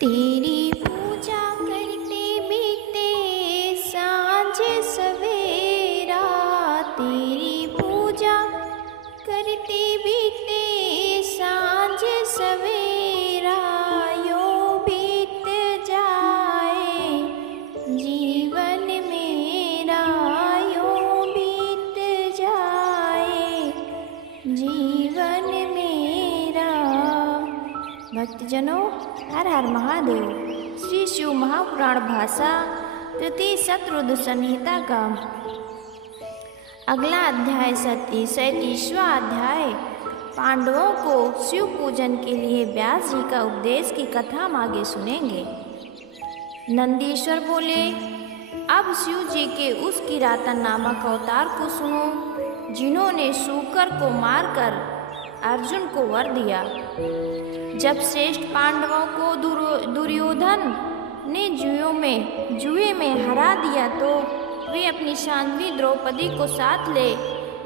तेरी पूजा करते बीते सांझ सवेरा, तेरी पूजा करते बीते सांझ सवेरा, यो बीत जाए जीवन मेरा, यो बीत जाए जीवन मेरा। भक्तजनों, हर हर महादेव। श्री शिव महापुराण भाषा तृतीय शतरुद्र संहिता का अगला अध्याय 37वां अध्याय। पांडवों को शिव पूजन के लिए व्यास जी का उपदेश की कथा हम आगे सुनेंगे। नंदीश्वर बोले, अब शिव जी के उस किरातन नामक अवतार को सुनो, जिन्होंने शूकर को मारकर अर्जुन को वर दिया। जब श्रेष्ठ पांडवों को दुर्योधन ने जुए में हरा दिया तो वे अपनी शांति द्रौपदी को साथ ले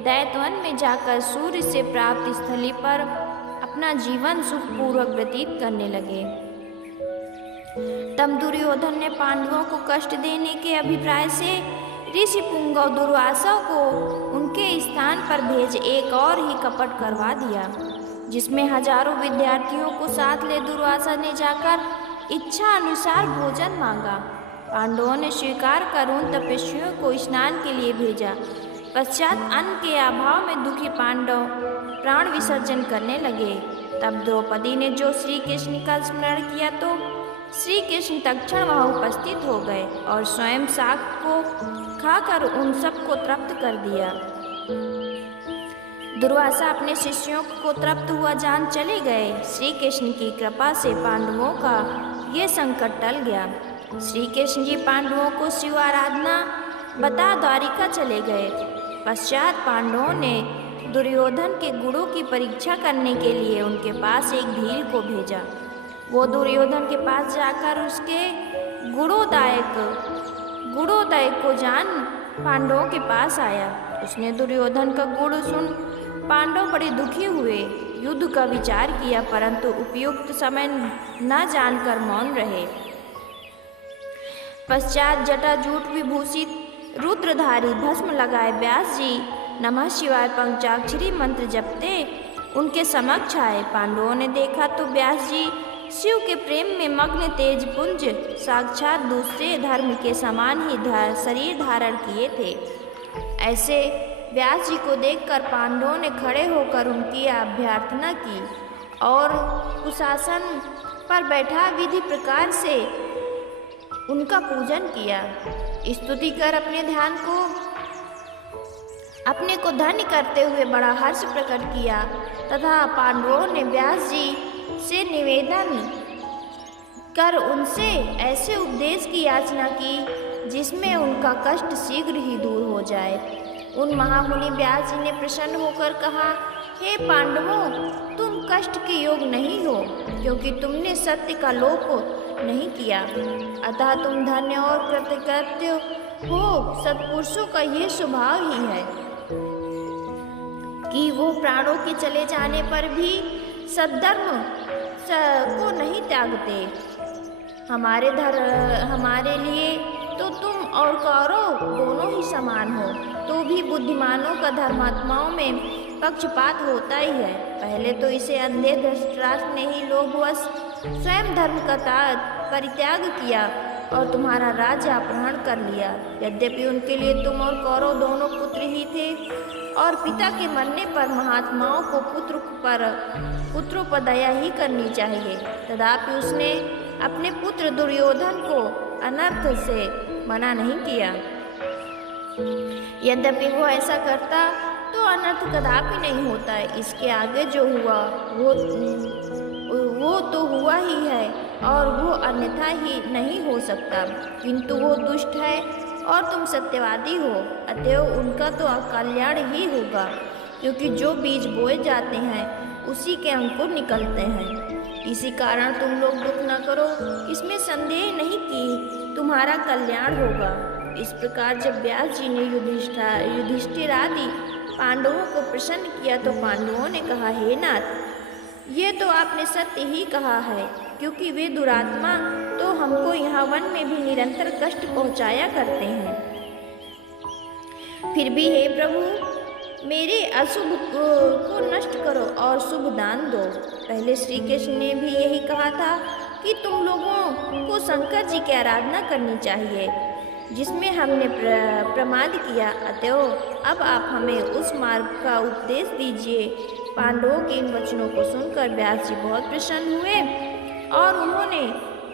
दैत्यवन में जाकर सूर्य से प्राप्त स्थली पर अपना जीवन सुखपूर्वक व्यतीत करने लगे। तब दुर्योधन ने पांडवों को कष्ट देने के अभिप्राय से ऋषि पुंगव दुर्वासा को उनके स्थान पर भेज एक और ही कपट करवा दिया, जिसमें हजारों विद्यार्थियों को साथ ले दुर्वासा ने जाकर इच्छा अनुसार भोजन मांगा। पांडवों ने स्वीकार कर उन तपस्वियों को स्नान के लिए भेजा। पश्चात अन्न के अभाव में दुखी पांडव प्राण विसर्जन करने लगे। तब द्रौपदी ने जो श्री कृष्ण का स्मरण किया तो श्री कृष्ण तत्क्षण वहाँ उपस्थित हो गए और स्वयं शाक को खाकर उन सबको तृप्त कर दिया। दुर्वासा अपने शिष्यों को तृप्त हुआ जान चले गए। श्री कृष्ण की कृपा से पांडवों का ये संकट टल गया। श्री कृष्ण जी पांडवों को शिव आराधना बता द्वारिका चले गए। पश्चात पांडवों ने दुर्योधन के गुणों की परीक्षा करने के लिए उनके पास एक भील को भेजा। वो दुर्योधन के पास जाकर उसके गुणोदय को जान पांडवों के पास आया। उसने दुर्योधन का गुण सुन पांडव बड़े दुखी हुए। युद्ध का विचार किया, परंतु उपयुक्त समय न जानकर मौन रहे। पश्चात जटाजूट विभूषित रुद्रधारी भस्म लगाए व्यास जी नमः शिवाय पंचाक्षरी मंत्र जपते उनके समक्ष आए। पांडवों ने देखा तो व्यास जी शिव के प्रेम में मग्न तेज पुंज साक्षात दूसरे धर्म के समान ही शरीर धारण किए थे। ऐसे व्यास जी को देखकर पांडवों ने खड़े होकर उनकी अभ्यर्थना की और कुशासन पर बैठा विधि प्रकार से उनका पूजन किया। स्तुति कर अपने को धन्य करते हुए बड़ा हर्ष प्रकट किया तथा पांडवों ने व्यास जी से निवेदन कर उनसे ऐसे उपदेश की याचना की जिसमें उनका कष्ट शीघ्र ही दूर हो जाए। उन महामुनि व्यास जी ने प्रसन्न होकर कहा, हे पांडवों, तुम कष्ट के योग नहीं हो, क्योंकि तुमने सत्य का लोप नहीं किया। अतः तुम धन्य और कृतकृत्य हो। सत्पुरुषों का ये स्वभाव ही है कि वो प्राणों के चले जाने पर भी सद्धर्म को नहीं त्यागते। हमारे लिए तो तुम और कौरव दोनों ही समान हो, तो भी बुद्धिमानों का धर्मात्माओं में पक्षपात होता ही है। पहले तो इसे अंधे धृतराष्ट्र ने ही लोभवश स्वयं धर्म का परित्याग किया और तुम्हारा राज्य अपहरण कर लिया। यद्यपि उनके लिए तुम और कौरव दोनों पुत्र ही थे और पिता के मरने पर महात्माओं को पुत्रों पर दया ही करनी चाहिए। तथापि उसने अपने पुत्र दुर्योधन को अनर्थ से मना नहीं किया। यद्यपि वो ऐसा करता तो अनर्थ कदापि नहीं होता। इसके आगे जो हुआ वो तो हुआ ही है और वो अन्यथा ही नहीं हो सकता। किंतु वो दुष्ट है और तुम सत्यवादी हो, अतएव उनका तो कल्याण ही होगा, क्योंकि जो बीज बोए जाते हैं उसी के अंकुर निकलते हैं। इसी कारण तुम लोग दुख न करो, इसमें संदेह नहीं कि तुम्हारा कल्याण होगा। इस प्रकार जब व्यास जी ने युधिष्ठिर आदि पांडवों को प्रसन्न किया तो पांडवों ने कहा, हे नाथ, ये तो आपने सत्य ही कहा है क्योंकि वे दुरात्मा तो हमको यहाँ वन में भी निरंतर कष्ट पहुँचाया करते हैं। फिर भी हे प्रभु, मेरे अशुभ को नष्ट करो और शुभ दान दो। पहले श्री कृष्ण ने भी यही कहा था कि तुम लोगों को शंकर जी की आराधना करनी चाहिए, जिसमें हमने प्रमाद किया। अतएव अब आप हमें उस मार्ग का उपदेश दीजिए। पांडवों के इन वचनों को सुनकर व्यास जी बहुत प्रसन्न हुए और उन्होंने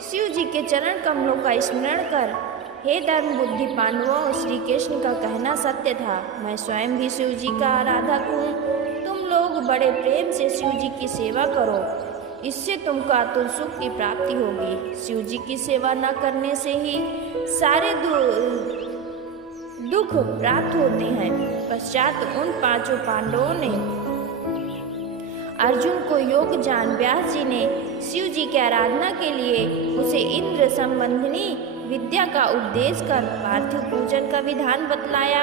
शिव जी के चरण कमलों का स्मरण कर, हे धर्म बुद्धि पांडवों, श्री कृष्ण का कहना सत्य था। मैं स्वयं भी शिव जी का आराधक हूँ। तुम लोग बड़े प्रेम से शिव जी की सेवा करो, इससे तुमको अतुल सुख की प्राप्ति होगी। शिव जी की सेवा न करने से ही सारे दुख प्राप्त होते हैं। पश्चात उन पांचों पांडवों ने अर्जुन को योग जान व्यास जी ने शिव जी की आराधना के लिए उसे इंद्र संबंधिनी विद्या का उपदेश कर पार्थिव पूजन का विधान बतलाया।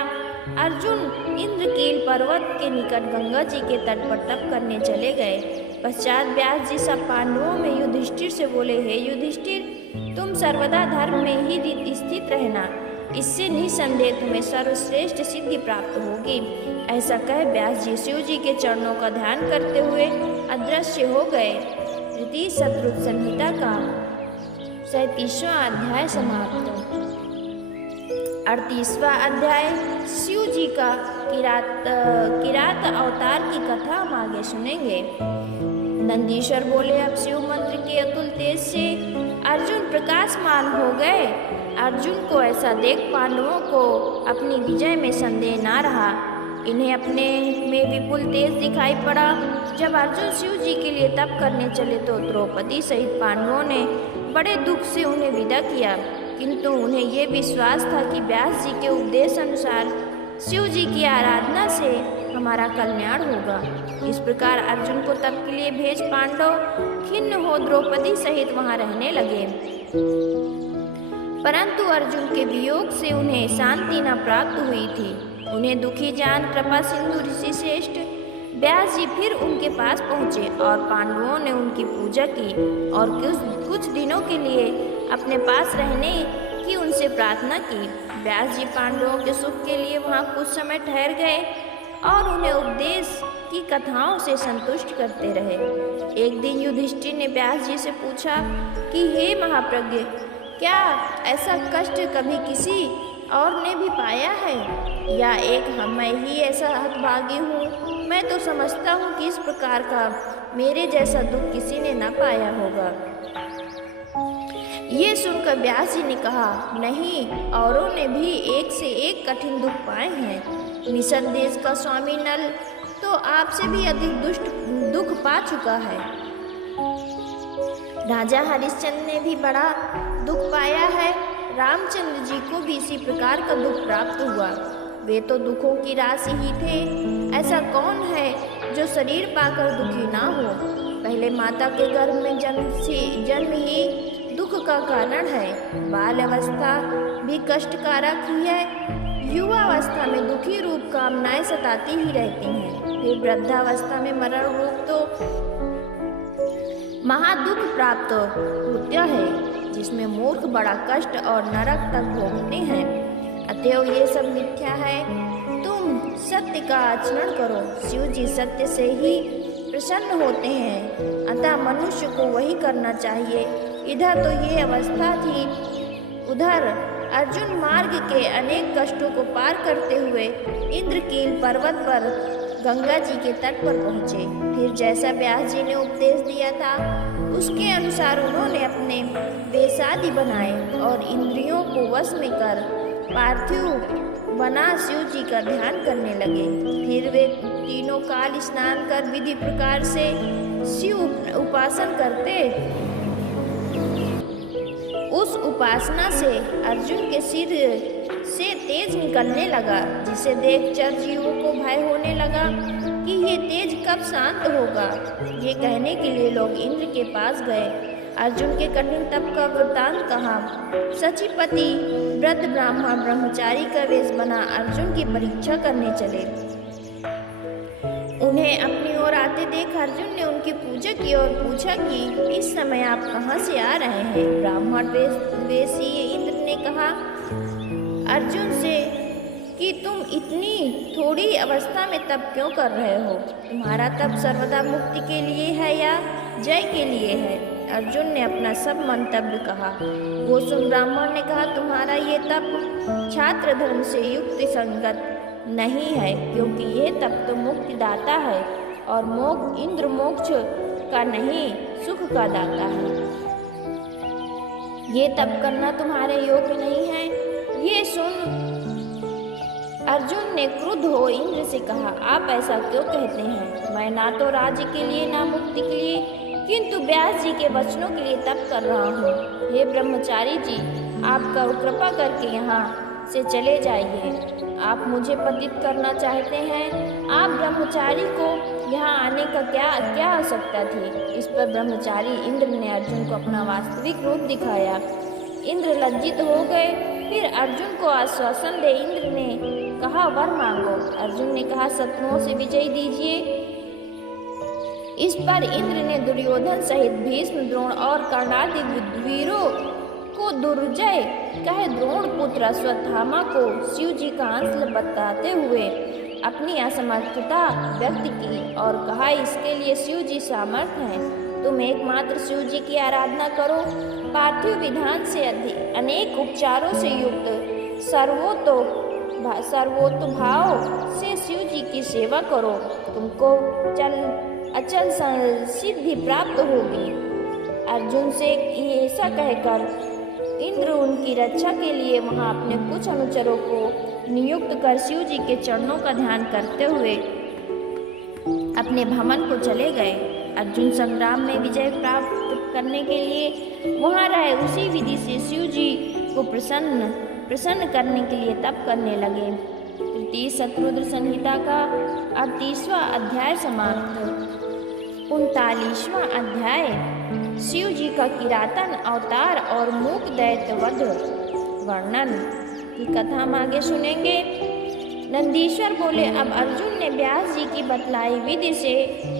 अर्जुन इंद्रकील पर्वत के निकट गंगा जी के तट पर तप करने चले गए। पश्चात व्यास जी सब पांडवों में युधिष्ठिर से बोले, हे युधिष्ठिर, तुम सर्वदा धर्म में ही स्थित रहना, इससे निसंदेह तुम्हें सर्वश्रेष्ठ सिद्धि प्राप्त होगी। ऐसा कह व्यास जी शिव जी के चरणों का ध्यान करते हुए अदृश्य हो गए। तृतीय शत्रुघ्न संहिता का 37वां अध्याय समाप्त। 38वां अध्याय शिव जी का किरात अवतार की कथा हम आगे सुनेंगे। नंदीश्वर बोले, अब शिव मंत्र के अतुल तेज से अर्जुन प्रकाशमान हो गए। अर्जुन को ऐसा देख पांडवों को अपनी विजय में संदेह ना रहा। इन्हें अपने में विपुल तेज दिखाई पड़ा। जब अर्जुन शिव जी के लिए तप करने चले तो द्रौपदी सहित पांडवों ने बड़े दुख से उन्हें विदा किया, किंतु उन्हें ये विश्वास था कि व्यास जी के उपदेश अनुसार शिव जी की आराधना से हमारा कल्याण होगा। इस प्रकार अर्जुन को तप के लिए भेज पांडव खिन्न हो द्रौपदी सहित वहां रहने लगे। परंतु अर्जुन के वियोग से उन्हें शांति न प्राप्त हुई थी। उन्हें दुखी जान कृपा सिंधु ऋषि श्रेष्ठ व्यास जी फिर उनके पास पहुँचे और पांडवों ने उनकी पूजा की और कुछ दिनों के लिए अपने पास रहने की उनसे प्रार्थना की। व्यास जी पांडवों के सुख के लिए वहाँ कुछ समय ठहर गए और उन्हें उपदेश की कथाओं से संतुष्ट करते रहे। एक दिन युधिष्ठिर ने व्यास जी से पूछा कि हे महाप्रज्ञ, क्या ऐसा कष्ट कभी किसी और ने भी पाया है, या एक मैं ही ऐसा हतभागी हूँ? मैं तो समझता हूँ कि इस प्रकार का मेरे जैसा दुख किसी ने न पाया होगा। ये सुनकर व्यास जी ने कहा, नहीं, औरों ने भी एक से एक कठिन दुख पाए हैं। मिशन देश का स्वामी नल तो आपसे भी अधिक दुख पा चुका है। राजा हरिश्चंद्र ने भी बड़ा दुख पाया है। रामचंद्र जी को भी इसी प्रकार का दुख प्राप्त हुआ। वे तो दुखों की राशि ही थे। ऐसा कौन है जो शरीर पाकर दुखी ना हो? पहले माता के गर्भ में जन्म ही दुख का कारण है। बाल अवस्था भी कष्टकारक ही है। युवावस्था में दुखी रूप कामनाएं सताती ही रहती हैं। फिर वृद्धावस्था में मरण रूप तो महादुख प्राप्त होता है, जिसमें मूर्ख बड़ा कष्ट और नरक तक भोगते हैं। अतएव ये सब मिथ्या है। तुम सत्य का आचरण करो। शिव जी सत्य से ही प्रसन्न होते हैं, अतः मनुष्य को वही करना चाहिए। इधर तो ये अवस्था थी, उधर अर्जुन मार्ग के अनेक कष्टों को पार करते हुए इंद्रकील पर्वत पर गंगा जी के तट पर पहुँचे। फिर जैसा व्यास जी ने उपदेश दिया था उसके अनुसार उन्होंने अपने वेशादि बनाए और इंद्रियों को वश में कर पार्थिव बना शिव जी का ध्यान करने लगे। फिर वे तीनों काल स्नान कर विधि प्रकार से शिव उपासन करते। उस उपासना से अर्जुन के सिर से तेज निकलने लगा, जिसे देख चर जीवों को भय होने लगा कि ये तेज कब शांत होगा। ये कहने के लिए लोग इंद्र के पास गए। अर्जुन के कठिन तप का वृत्तांत कहा। सचिपति वृद्ध ब्राह्मण ब्रह्मचारी का वेश बना अर्जुन की परीक्षा करने चले। उन्हें अपनी ओर आते देख अर्जुन ने उनकी पूजा की और पूछा कि इस समय आप कहाँ से आ रहे हैं। ब्राह्मण वेशी इंद्र ने कहा अर्जुन से कि तुम इतनी थोड़ी अवस्था में तप क्यों कर रहे हो। तुम्हारा तप सर्वदा मुक्ति के लिए है या जय के लिए है। अर्जुन ने अपना सब मंतव्य कहा। वो सुन ब्राह्मण ने कहा तुम्हारा ये तप छात्र धर्म से युक्त संगत नहीं है, क्योंकि ये तप तो मुक्ति दाता है और इंद्र मोक्ष का नहीं सुख का दाता है। ये तप करना तुम्हारे योग्य नहीं है। ये सुन अर्जुन ने क्रुद्ध हो इंद्र से कहा आप ऐसा क्यों कहते हैं। मैं ना तो राज्य के लिए ना मुक्ति के लिए, किंतु व्यास जी के वचनों के लिए तप कर रहा हूँ। हे ब्रह्मचारी जी, आप कृपा करके यहाँ से चले जाइए। आप मुझे पतित करना चाहते हैं। आप ब्रह्मचारी को यहाँ आने का क्या आवश्यकता थी। इस पर ब्रह्मचारी इंद्र ने अर्जुन को अपना वास्तविक रूप दिखाया। इंद्र लज्जित हो गए। फिर अर्जुन को आश्वासन दे इंद्र ने कहा वर मांगो। अर्जुन ने कहा शत्रुओं से विजय दीजिए। इस पर इंद्र ने दुर्योधन सहित भीष्म, द्रोण और कर्णादि वीरों को दुर्जय कहे द्रोण पुत्र अश्वत्थामा को शिव जी का अंश बताते हुए अपनी असमर्थता व्यक्त की और कहा इसके लिए शिव जी सामर्थ्य हैं। तुम एकमात्र शिव जी की आराधना करो। पार्थिव विधान से अनेक उपचारों से युक्त सर्वोत्तभाव से शिव जी की सेवा करो। तुमको अचल सिद्धि प्राप्त होगी। अर्जुन से ऐसा कहकर इंद्र उनकी रक्षा के लिए वहां अपने कुछ अनुचरों को नियुक्त कर शिव जी के चरणों का ध्यान करते हुए अपने भवन को चले गए। अर्जुन संग्राम में विजय प्राप्त करने के लिए वहां रहे उसी विधि से शिव जी को प्रसन्न करने के लिए तप करने लगे। तृतीय शत्रुद्र संहिता का 38वां अध्याय समाप्त। 39वां अध्याय शिव जी का किरातन अवतार और मूक दैत्य वध वर्णन की कथा हम आगे सुनेंगे। नंदीश्वर बोले अब अर्जुन ने व्यास जी की बतलाई विधि से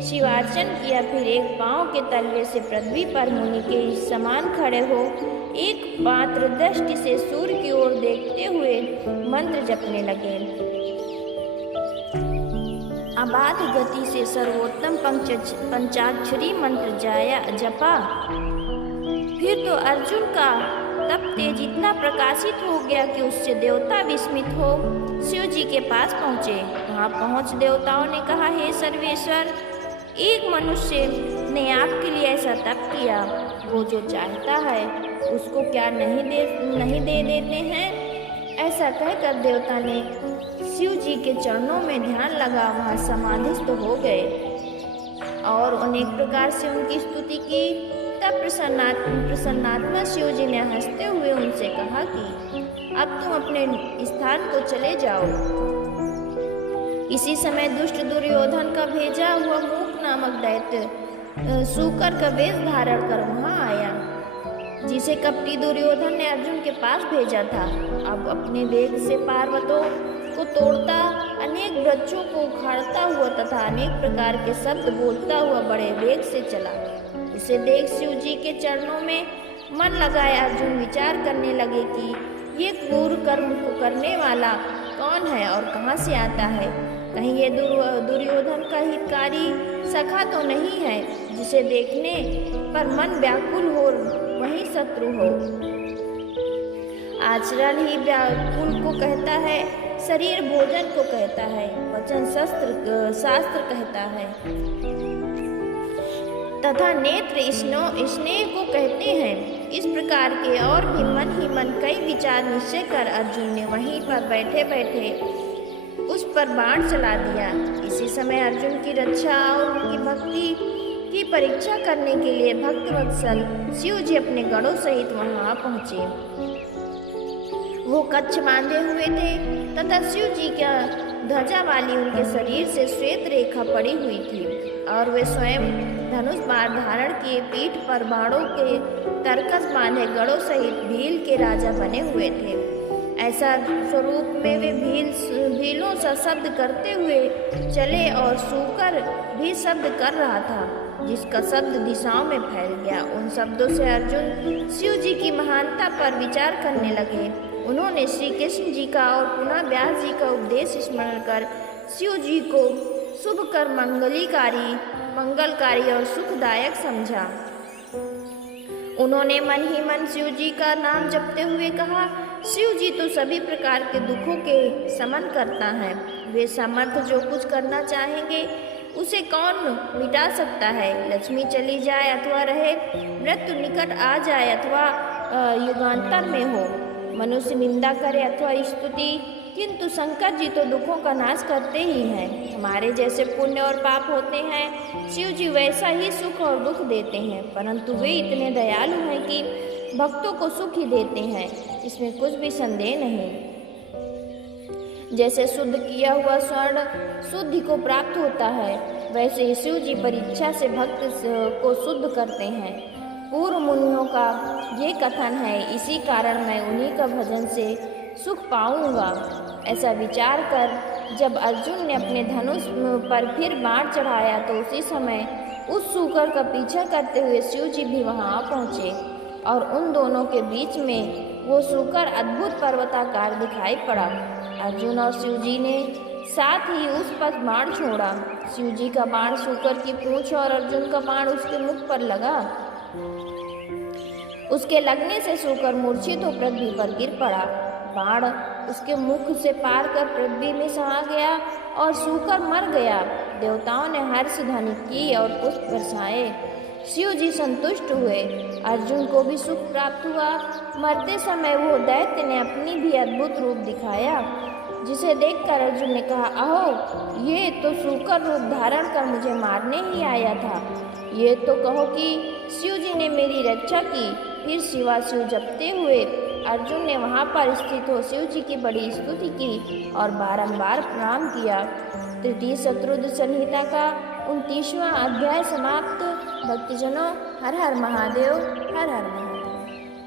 शिवार्चन किया। फिर एक पांव के तलवे से पृथ्वी पर मुनि के समान खड़े हो एक मात्र दृष्टि से सूर्य की ओर देखते हुए मंत्र जपने लगे। अबाध गति से सर्वोत्तम पंचाक्षरी मंत्र जपा। फिर तो अर्जुन का तप तेज इतना प्रकाशित हो गया कि उससे देवता विस्मित हो शिव जी के पास पहुँचे। वहाँ पहुँच देवताओं ने कहा हे सर्वेश्वर, एक मनुष्य ने आपके लिए ऐसा तप किया, वो जो चाहता है उसको क्या नहीं दे देते हैं। ऐसा कहकर देवता ने शिव जी के चरणों में ध्यान लगा वहाँ समाधिस्थ हो गए और अनेक प्रकार से उनकी स्तुति की। तब प्रसन्नात्मा शिव जी ने हंसते हुए उनसे कहा कि अब तुम अपने स्थान को चले जाओ। इसी समय दुष्ट दुर्योधन का भेजा हुआ मूक नामक दैत्य सूकर का वेश धारण कर वहाँ आया, जिसे कपटी दुर्योधन ने अर्जुन के पास भेजा था। अब अपने वेग से पर्वतों को तोड़ता, अनेक वृक्षों को उखाड़ता हुआ तथा अनेक प्रकार के शब्द बोलता हुआ बड़े वेग से चला। उसे देख शिव जी के चरणों में मन लगाए अर्जुन विचार करने लगे कि ये क्रूर कर्म को करने वाला कौन है और कहाँ से आता है। कहीं ये दुर्योधन का हितकारी सखा तो नहीं है, जिसे देखने पर मन व्याकुल हो वही शत्रु हो। आचरण ही व्याकुल को कहता है, शरीर भोजन को कहता है, वचन शास्त्र कहता है तथा नेत्र स्नेह को कहते हैं। इस प्रकार के और भी मन ही मन कई विचार निश्चय कर अर्जुन ने वहीं पर बैठे बैठे उस पर बाण चला दिया। इसी समय अर्जुन की रक्षा और उनकी भक्ति की परीक्षा करने के लिए भक्तवत्सल शिव जी अपने गणों सहित वहां पहुँचे। वो कच्छ बांधे हुए थे तथा शिव जी का ध्वजा वाली उनके शरीर से श्वेत रेखा पड़ी हुई थी और वे स्वयं धनुष बाण धारण किए पीठ पर बाणों के तरकस बांधे गणों सहित भील के राजा बने हुए थे। ऐसा स्वरूप में वे भीलों सा शब्द करते हुए चले और सूकर भी शब्द कर रहा था, जिसका शब्द दिशाओं में फैल गया। उन शब्दों से अर्जुन शिव जी की महानता पर विचार करने लगे। उन्होंने श्री कृष्ण जी का और पुनः व्यास जी का उपदेश स्मरण कर शिव जी को शुभ कर मंगलकारी और सुखदायक समझा। उन्होंने मन ही मन शिव जी का नाम जपते हुए कहा, शिव जी तो सभी प्रकार के दुखों के शमन करता है। वे समर्थ जो कुछ करना चाहेंगे उसे कौन मिटा सकता है। लक्ष्मी चली जाए अथवा रहे, मृत्यु निकट आ जाए अथवा युगांतर में हो, मनुष्य निंदा करे अथवा स्तुति, किंतु शंकर जी तो दुखों का नाश करते ही हैं। हमारे जैसे पुण्य और पाप होते हैं, शिव जी वैसा ही सुख और दुख देते हैं, परंतु वे इतने दयालु हैं कि भक्तों को सुख ही देते हैं, इसमें कुछ भी संदेह नहीं। जैसे शुद्ध किया हुआ स्वर्ण शुद्धि को प्राप्त होता है, वैसे ही शिव जी परीक्षा से भक्त को शुद्ध करते हैं। पूर्व मुनियों का ये कथन है, इसी कारण मैं उन्हीं का भजन से सुख पाऊंगा। ऐसा विचार कर जब अर्जुन ने अपने धनुष पर फिर बाण चढ़ाया तो उसी समय उस सूकर का पीछा करते हुए शिव जी भी वहां पहुँचे और उन दोनों के बीच में वो सूकर अद्भुत पर्वताकार दिखाई पड़ा। अर्जुन और शिव जी ने साथ ही उस पर बाण छोड़ा। शिव जी का बाण सूकर की पूंछ और अर्जुन का बाण उसके मुख पर लगा। उसके लगने से सूकर मूर्छित होकर पृथ्वी पर गिर पड़ा। बाण उसके मुख से पार कर पृथ्वी में समा गया और सूकर मर गया। देवताओं ने हर्ष ध्वनि की और पुष्प बरसाए। शिव जी संतुष्ट हुए। अर्जुन को भी सुख प्राप्त हुआ। मरते समय वो दैत्य ने अपनी भी अद्भुत रूप दिखाया, जिसे देखकर अर्जुन ने कहा, अहो, ये तो सूकर रूप धारण कर मुझे मारने ही आया था। ये तो कहो कि शिव जी ने मेरी रक्षा की। फिर शिवा शिव जपते हुए अर्जुन ने वहाँ पर स्थित हो शिव जी की बड़ी स्तुति की और बारंबार प्रणाम किया। तृतीय शत्रुद्र संहिता का 29वां अध्याय समाप्त। भक्तजनों, हर हर महादेव, हर हर महादेव।